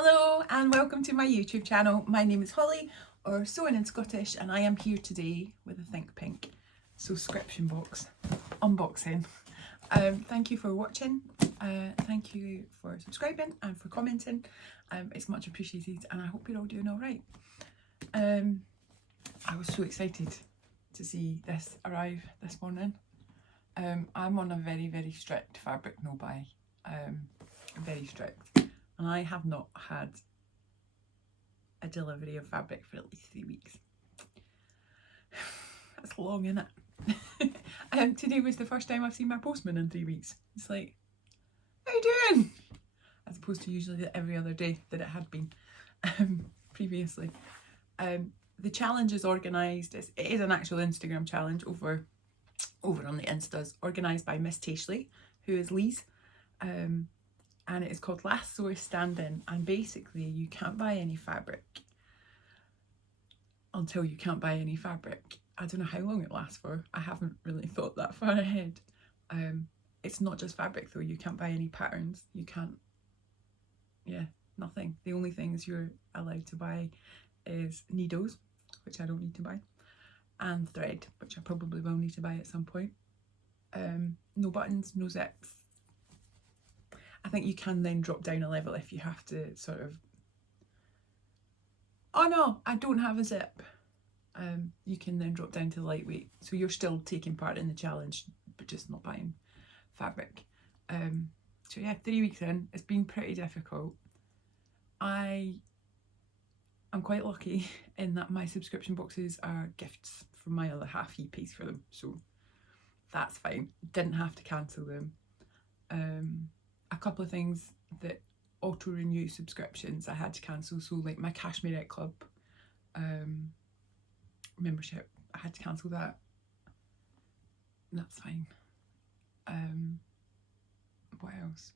Hello and welcome to my YouTube channel. My name is Holly, or Sewing in Scottish, and I am here today with a Think Pink subscription box unboxing. Thank you for watching, thank you for subscribing and for commenting. It's much appreciated and I hope you're all doing alright. I was so excited to see this arrive this morning. I'm on a very strict fabric no buy, very strict. And I have not had a delivery of fabric for at least 3 weeks. That's long, isn't it? Today was the first time I've seen my postman in 3 weeks. It's like, how you doing? As opposed to usually every other day that it had been previously. The challenge is organised. It is an actual Instagram challenge over on the Instas, organised by Miss Tashley, who is Lee's. And it is called Last Sewer Stand-In, and basically you can't buy any fabric until you can't buy any fabric. I don't know how long it lasts for. I haven't really thought that far ahead. It's not just fabric though. You can't buy any patterns. You can't, nothing. The only things you're allowed to buy is needles, which I don't need to buy, and thread, which I probably will need to buy at some point. No buttons, no zips. I think you can then drop down a level if you have to sort of, oh no, I don't have a zip. You can then drop down to lightweight. So you're still taking part in the challenge, but just not buying fabric. So yeah, 3 weeks in, it's been pretty difficult. I'm quite lucky in that my subscription boxes are gifts from my other half. He pays for them, so that's fine. Didn't have to cancel them. A couple of things that auto-renew subscriptions I had to cancel, so like my Cashmerette Club membership, I had to cancel that. That's fine. What else?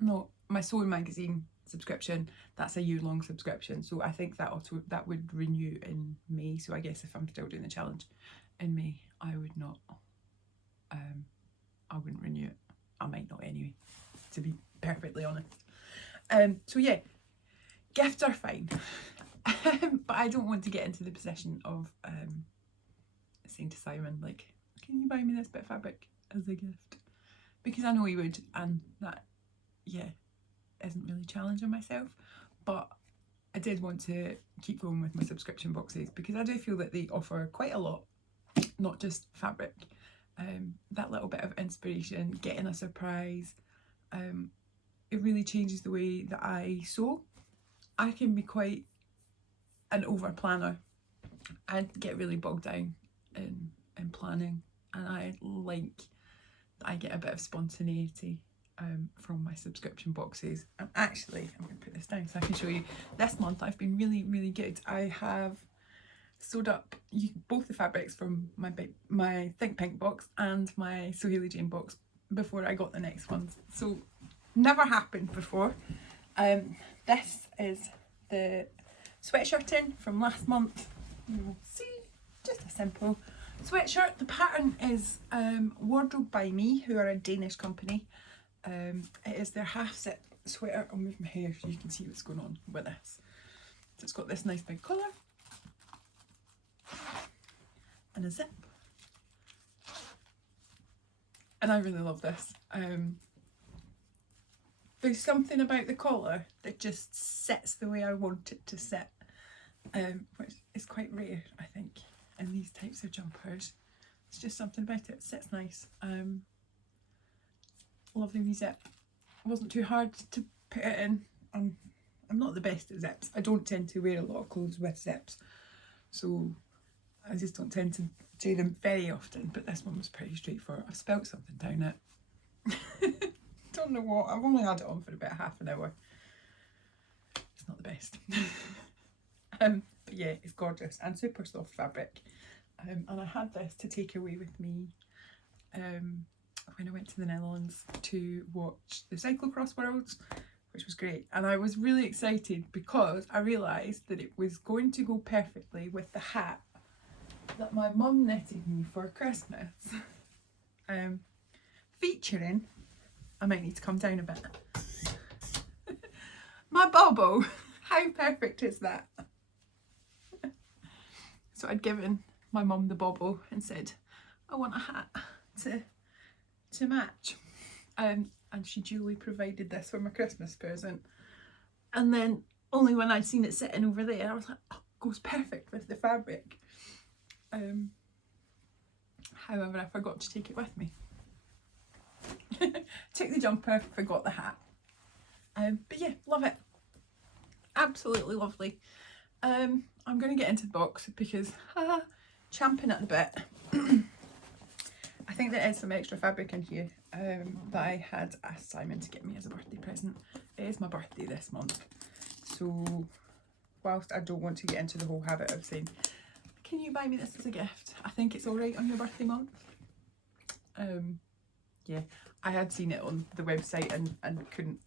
No, my Sewing Magazine subscription, that's a year-long subscription, so I think that would renew in May. So I guess if I'm still doing the challenge in May, I would not, I wouldn't renew it. I might not anyway, to be perfectly honest. So yeah, gifts are fine. But I don't want to get into the position of saying to Simon, like, can you buy me this bit of fabric as a gift? Because I know he would, and that, isn't really challenging myself. But I did want to keep going with my subscription boxes because I do feel that they offer quite a lot, not just fabric. That little bit of inspiration, getting a surprise, it really changes the way that I sew. I can be quite an over planner. I get really bogged down in planning, and I like that I get a bit of spontaneity from my subscription boxes. And actually, I'm going to put this down so I can show you. This month I've been really good. I have sewed up both the fabrics from my Think Pink box and my Sew Hayley Jane box before I got the next ones. So never happened before. This is the sweatshirting from last month. You will see, just a simple sweatshirt. The pattern is Wardrobe by Me, who are a Danish company. It is their half zip sweater. I'll move my hair so you can see what's going on with this. So it's got this nice big collar and a zip, and I really love this. There's something about the collar that just sits the way I want it to sit, which is quite rare, I think, in these types of jumpers. It's just something about it sits nice. Lovely wee zip. It wasn't too hard to put it in. I'm not the best at zips. I don't tend to wear a lot of clothes with zips, so I just don't tend to do them very often, but this one was pretty straightforward. I've spelt something down it. Don't know what. I've only had it on for about half an hour. It's not the best. But yeah, it's gorgeous and super soft fabric. And I had this to take away with me when I went to the Netherlands to watch the Cyclocross Worlds, which was great. And I was really excited because I realised that it was going to go perfectly with the hat that my mum knitted me for Christmas, featuring, I might need to come down a bit, my bauble. How perfect is that? So I'd given my mum the bauble and said, I want a hat to match. And she duly provided this for my Christmas present. And then only when I'd seen it sitting over there, I was like, oh, goes perfect with the fabric. However, I forgot to take it with me. Took the jumper, forgot the hat. But yeah, love it. Absolutely lovely. I'm going to get into the box because champing at the bit. I think there is some extra fabric in here that I had asked Simon to get me as a birthday present. It is my birthday this month, so whilst I don't want to get into the whole habit of saying, can you buy me this as a gift? I think it's alright on your birthday month. Yeah, I had seen it on the website and could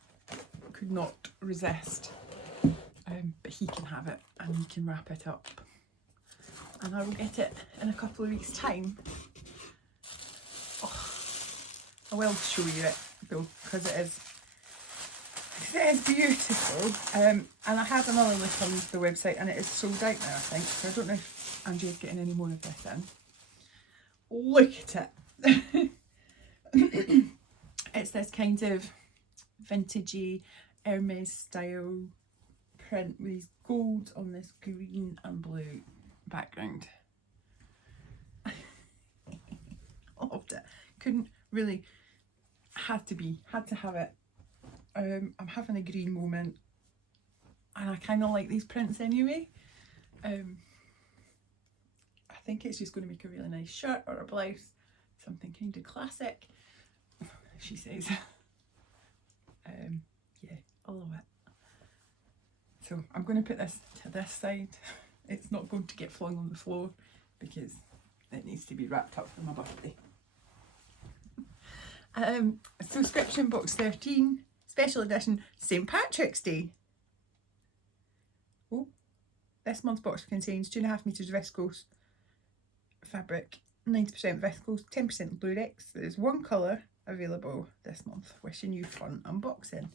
not resist. But he can have it and he can wrap it up. And I will get it in a couple of weeks' time. Oh, I will show you it though, because it is beautiful. And I had another look on the website and it is sold out now, I think. So I don't know if Andrea's getting any more of this in. Look at it. It's this kind of vintagey Hermes style print with these gold on this green and blue background. Loved it. Couldn't really, had to have it. I'm having a green moment and I kind of like these prints anyway. I think it's just going to make a really nice shirt or a blouse, something kind of classic, she says. Yeah, I love it. So I'm going to put this to this side. It's not going to get flung on the floor because it needs to be wrapped up for my birthday. Subscription box 13, special edition, St. Patrick's Day. Oh, this month's box contains 2.5 meters viscose fabric, 90% viscose, 10% lurex. There's one colour available this month. Wishing you fun unboxing.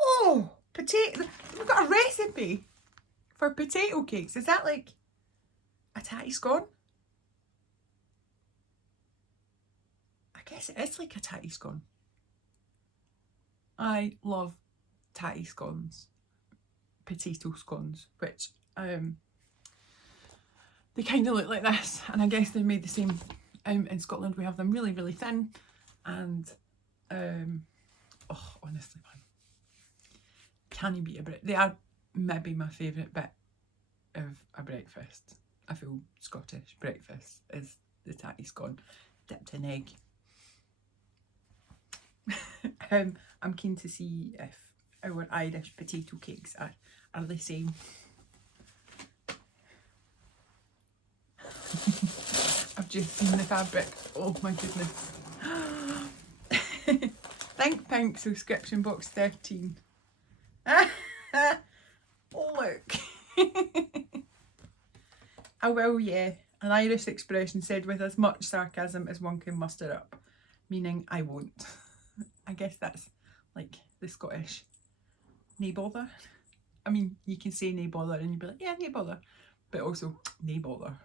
Oh, potato. We've got a recipe for potato cakes. Is that like a tatty scone? I guess it is like a tatty scone. I love tatty scones, potato scones, which they kind of look like this, and I guess they're made the same. In Scotland we have them really, really thin, and oh, honestly, man, can you beat a breakfast? They are maybe my favourite bit of a breakfast. A full Scottish breakfast is the tatty scone dipped in egg. I'm keen to see if our Irish potato cakes are the same. I've just seen the fabric. Oh my goodness. Think Pink subscription box 13. Look. I will, yeah. An Irish expression said with as much sarcasm as one can muster up, meaning I won't. I guess that's like the Scottish nae bother. I mean, you can say nae bother and you'd be like, yeah, nae bother, but also nae bother.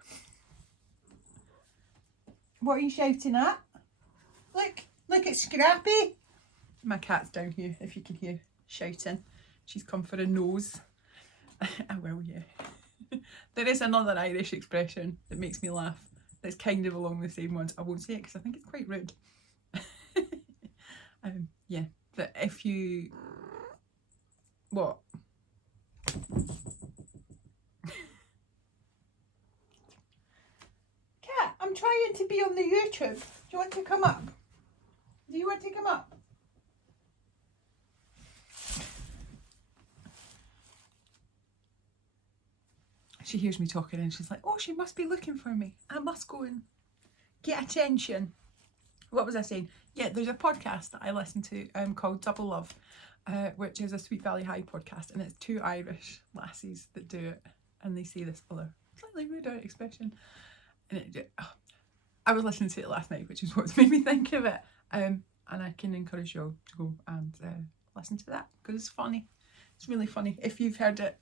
What are you shouting at? Look at Scrappy. My cat's down here, if you can hear shouting. She's come for a nose. I will, yeah. There is another Irish expression that makes me laugh that's kind of along the same ones. I won't say it because I think it's quite rude. Yeah, that if you... What? Cat, I'm trying to be on the YouTube. Do you want to come up? Do you want to come up? She hears me talking and she's like, oh, she must be looking for me. I must go and get attention. What was I saying? Yeah, there's a podcast that I listen to called Double Love, which is a Sweet Valley High podcast, and it's two Irish lassies that do it, and they say this other slightly ruder expression. And I was listening to it last night, which is what's made me think of it. And I can encourage you all to go and listen to that because it's funny. It's really funny. If you've heard it,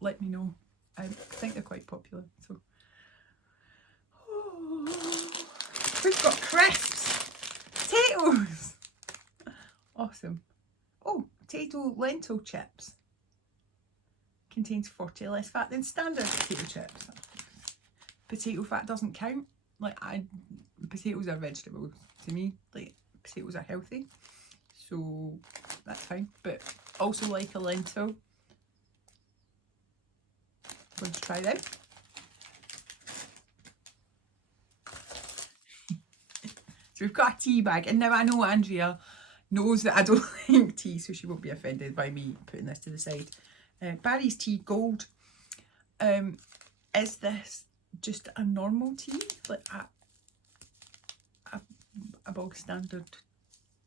let me know. I think they're quite popular. So we've got crisps, potatoes. Awesome. Oh, potato lentil chips. Contains 40 less fat than standard potato chips. Potato fat doesn't count. Like potatoes are vegetables to me. Like potatoes are healthy, so that's fine. But also like a lentil. Going to try them. So we've got a tea bag, and now I know Andrea knows that I don't like tea, so she won't be offended by me putting this to the side. Barry's Tea Gold. Is this just a normal tea, like a bog standard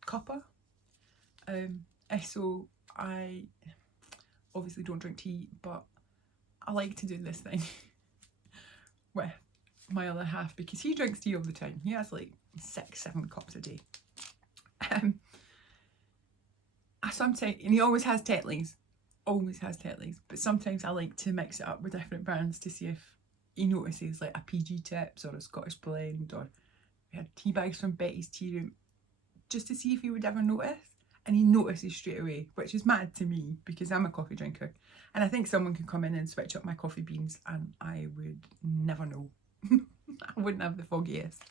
cuppa? So I obviously don't drink tea, but I like to do this thing with my other half because he drinks tea all the time. He has like 6-7 cups a day. I sometimes, and he always has Tetley's, but sometimes I like to mix it up with different brands to see if he notices, like a PG Tips or a Scottish Blend, or we had tea bags from Betty's Tea Room, just to see if he would ever notice. And he notices straight away, which is mad to me because I'm a coffee drinker, and I think someone could come in and switch up my coffee beans and I would never know. I wouldn't have the foggiest.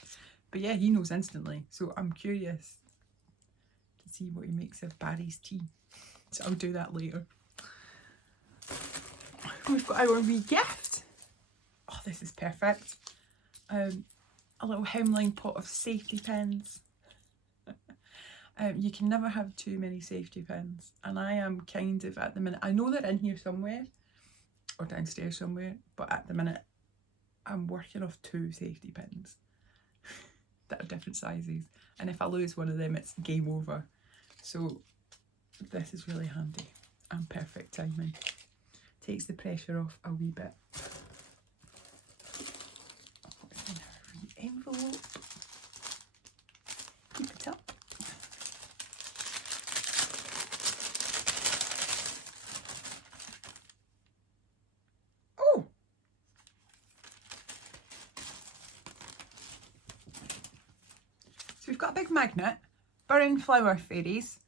But yeah, he knows instantly, so I'm curious to see what he makes of Barry's tea. So I'll do that later. We've got our wee gift. Oh, this is perfect. A little hemline pot of safety pins. You can never have too many safety pins, and I am kind of, at the minute, I know they're in here somewhere or downstairs somewhere, but at the minute I'm working off 2 safety pins that are different sizes, and if I lose one of them it's game over. So this is really handy and perfect timing. Takes the pressure off a wee bit. What's in our wee envelope? Keep it up. Oh! So we've got a big magnet. Burren Flower Fairies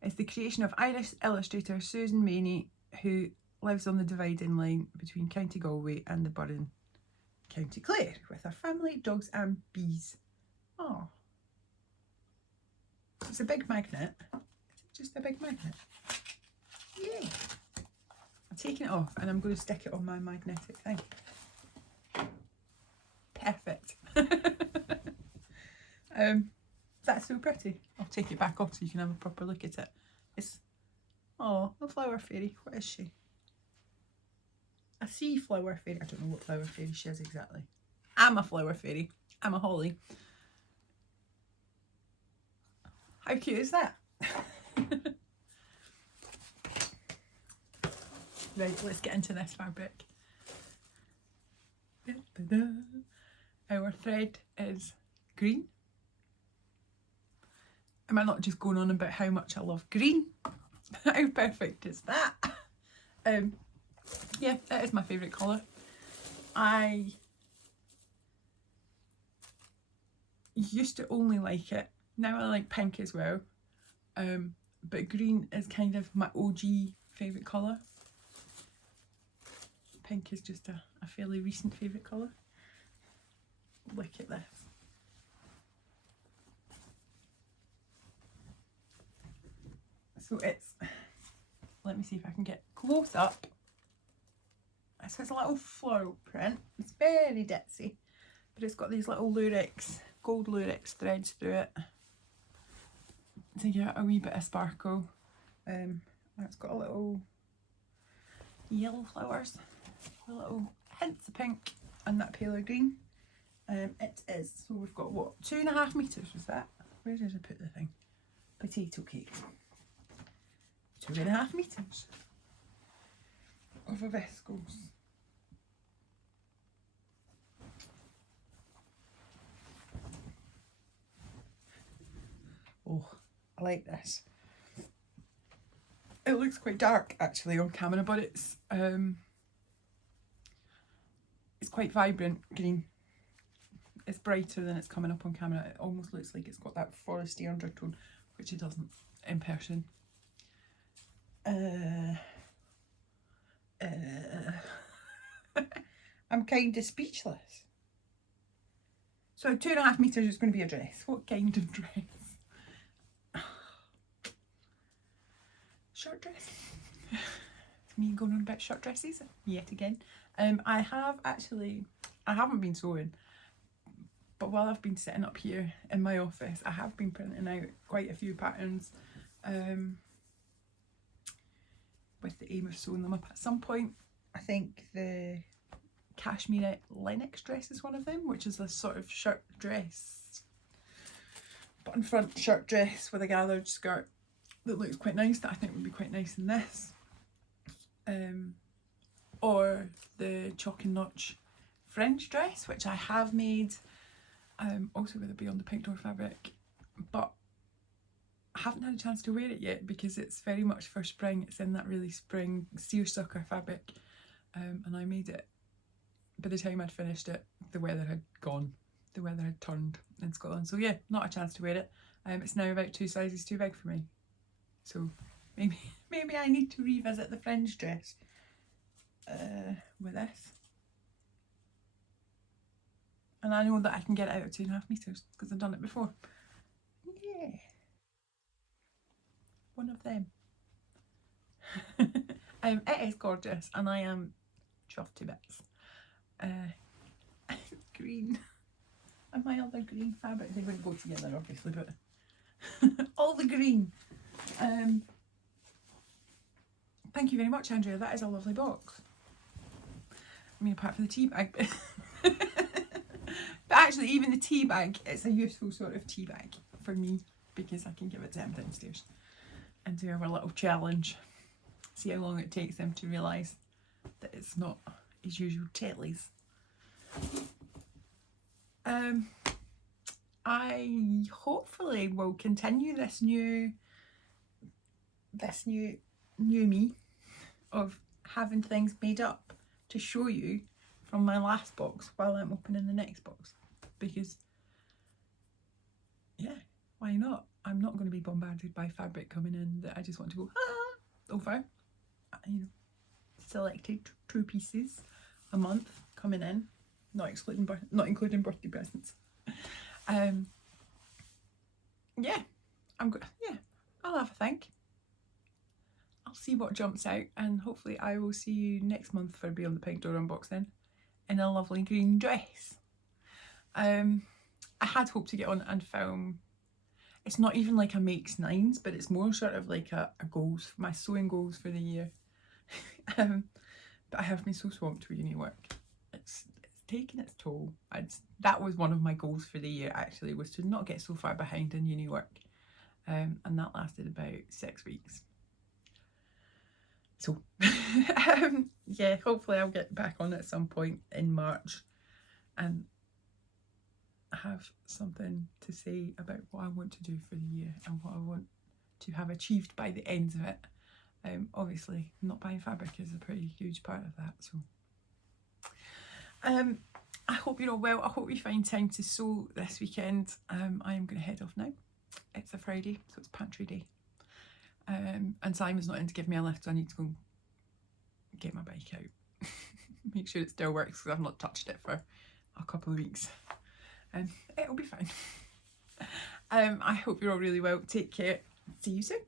is the creation of Irish illustrator Susan Maney, who lives on the dividing line between County Galway and the Burren, County Clare, with her family, dogs and bees. Oh, it's a big magnet. Is it just a big magnet? Yeah. I'm taking it off and I'm going to stick it on my magnetic thing. Perfect. That's so pretty. I'll take it back off so you can have a proper look at it. It's, oh, a flower fairy. What is she? A sea flower fairy. I don't know what flower fairy she is exactly. I'm a flower fairy. I'm a holly. How cute is that? Right, let's get into this fabric. Our thread is green. Am I not just going on about how much I love green? How perfect is that? Yeah, that is my favourite colour. I used to only like it. Now I like pink as well. But green is kind of my OG favourite colour. Pink is just a fairly recent favourite colour. Look at this. So it's, let me see if I can get close up. So it's a little floral print. It's very ditzy, but it's got these little lurex, gold lurex threads through it to give it a wee bit of sparkle. It's got a little yellow flowers, a little hints of pink and that paler green. It is, so we've got what, 2.5 metres was that? Where did I put the thing? Potato cake. 2.5 metres of a viscose. Oh, I like this. It looks quite dark actually on camera, but it's quite vibrant green. It's brighter than it's coming up on camera. It almost looks like it's got that foresty undertone, which it doesn't in person. I'm kind of speechless. So 2.5 metres is going to be a dress. What kind of dress? Short dress. It's me going on about short dresses yet again. I haven't been sewing, but while I've been sitting up here in my office, I have been printing out quite a few patterns with the aim of sewing them up at some point. I think the Cashmere Lennox dress is one of them, which is a sort of shirt dress, button front shirt dress with a gathered skirt that looks quite nice, that I think would be quite nice in this. Or the Chalk and Notch French dress, which I have made, also with a Beyond the Pink Door fabric, but I haven't had a chance to wear it yet because it's very much for spring. It's in that really spring seersucker fabric, and I made it. By the time I'd finished it, the weather had gone. The weather had turned in Scotland, so yeah, not a chance to wear it. It's now about 2 sizes too big for me, so maybe I need to revisit the French dress with this. And I know that I can get it out of 2.5 metres because I've done it before. Yeah. One of them. It is gorgeous and I am chuffed to bits. Green. And my other green fabric, they wouldn't go together obviously, but all the green. Thank you very much, Andrea. That is a lovely box. I mean, apart from the tea bag. But actually, even the tea bag, it's a useful sort of tea bag for me because I can give it to him downstairs and do our little challenge. See how long it takes him to realise that it's not his usual tellies. I hopefully will continue this new me of having things made up to show you from my last box while I'm opening the next box, because yeah, why not? I'm not going to be bombarded by fabric coming in that I just want to go over. You know, selected 2 pieces a month coming in, not including birthday presents. Yeah, I'll have a think. I'll see what jumps out, and hopefully I will see you next month for Beyond the Pink Door unboxing in a lovely green dress. I had hoped to get on and film. It's not even like a makes nines, but it's more sort of like a goals, my sewing goals for the year. But I have been so swamped with uni work. It's taken its toll. That was one of my goals for the year actually, was to not get so far behind in uni work. And that lasted about 6 weeks. So yeah, hopefully I'll get back on at some point in March and have something to say about what I want to do for the year and what I want to have achieved by the end of it. Obviously not buying fabric is a pretty huge part of that, so I hope you're all well. I hope you find time to sew this weekend. I am going to head off now. It's a Friday, so it's pantry day. And Simon's not in to give me a lift, so I need to go get my bike out. Make sure it still works because I've not touched it for a couple of weeks. It'll be fine. I hope you're all really well. Take care. See you soon.